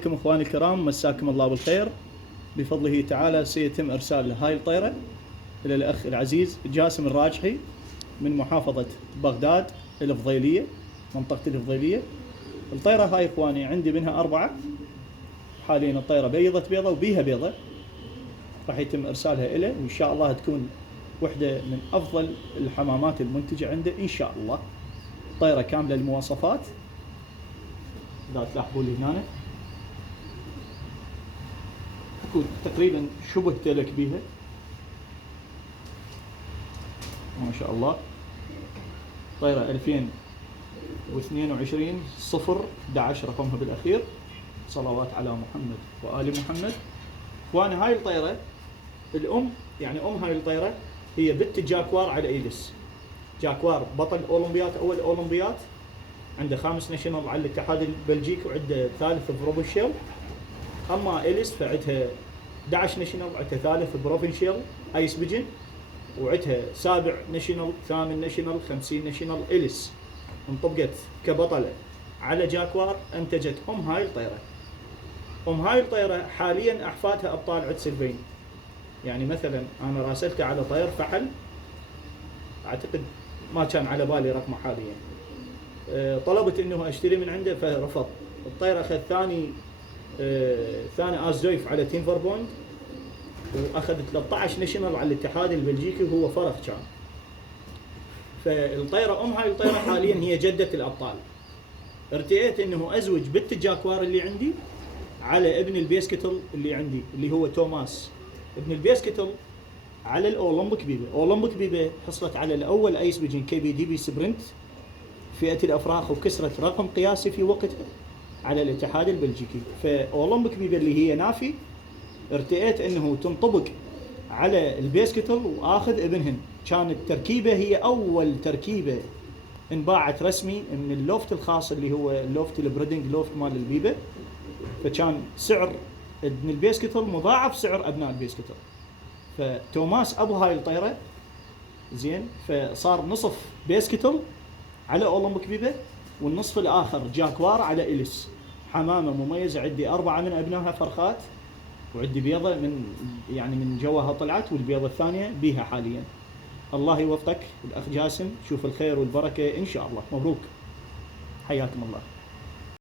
عليكم اخواني الكرام، مساكم الله بالخير. بفضله تعالى سيتم ارسال هاي الطيره الى الاخ العزيز جاسم الراجحي من محافظه بغداد الفضيليه، منطقه الفضيليه. الطيره هاي اخواني عندي منها 4 حاليا. الطيره بيضت بيضه وبيها بيضه، راح يتم ارسالها له وان شاء الله تكون واحده من افضل الحمامات المنتجه عنده ان شاء الله. طيره كامله المواصفات، اذا تلاحظوا لي هنا تقريبا شبه تلك بيها ما شاء الله. طيرة 2022 0/11 رقمها بالاخير. صلوات على محمد وآل محمد. اخواني هاي الطيرة الام، يعني ام هاي الطيرة هي بنت جاكوار على ايلس. جاكوار بطل اولمبيات، اول اولمبيات، عنده 5 ناشونال على الاتحاد البلجيكي وعنده ثالث بروفنشال. اما ايلس فعندها 11 ناشونال، عندها ثالث بروفنشال ايس بيجن، وعندها 7 ناشونال، 8 ناشونال، 50 ناشونال. إليس انطبقت كبطلة على جاكوار، انتجت هاي الطيرة. هاي الطيرة حاليا احفادها ابطال عد سلبين. يعني مثلا انا راسلته على طير فحل، اعتقد ما كان على بالي رقمه حاليا. طلبت انه اشتري من عنده فرفض. الطير اخذ ثاني ازويف على تينفر بوند، واخذ 13 ناشونال على الاتحاد البلجيكي وهو فرق كان. فالطيره هاي الطيره حاليا هي جده الابطال. ارتئيت انه ازوج بنت جاكوار اللي عندي على ابن البيسكتل اللي عندي اللي هو توماس. ابن البيسكتل على الاولمبيك بيبي. اولمبيك بيبي حصلت على الاول ايس بيجن كي بي دي بي سبرنت فئه الافراخ، وكسرت رقم قياسي في وقتها على الاتحاد البلجيكي. فاولمبيك بيبي اللي هي نافي ارتئيت انه تنطبق على البيسكتل واخذ ابنهن. كانت التركيبه هي اول تركيبه انباعت رسمي من اللوفت الخاص اللي هو اللوفت البريدنج لوفت مال البيبه. فكان سعر ابن البيسكتل مضاعف سعر ابناء البيسكتل. فتوماس ابو هاي الطيره زين، فصار نصف بيسكتل على اولمبيك بيبه، والنصف الاخر جاكوار على إليس. حمامه مميزه، عندي 4 من ابنائها فرخات، وعندي بيضة من جواها طلعت، والبيضة الثانية بيها حاليا. الله يوفقك الأخ جاسم، شوف الخير والبركة إن شاء الله. مبروك، حياكم الله.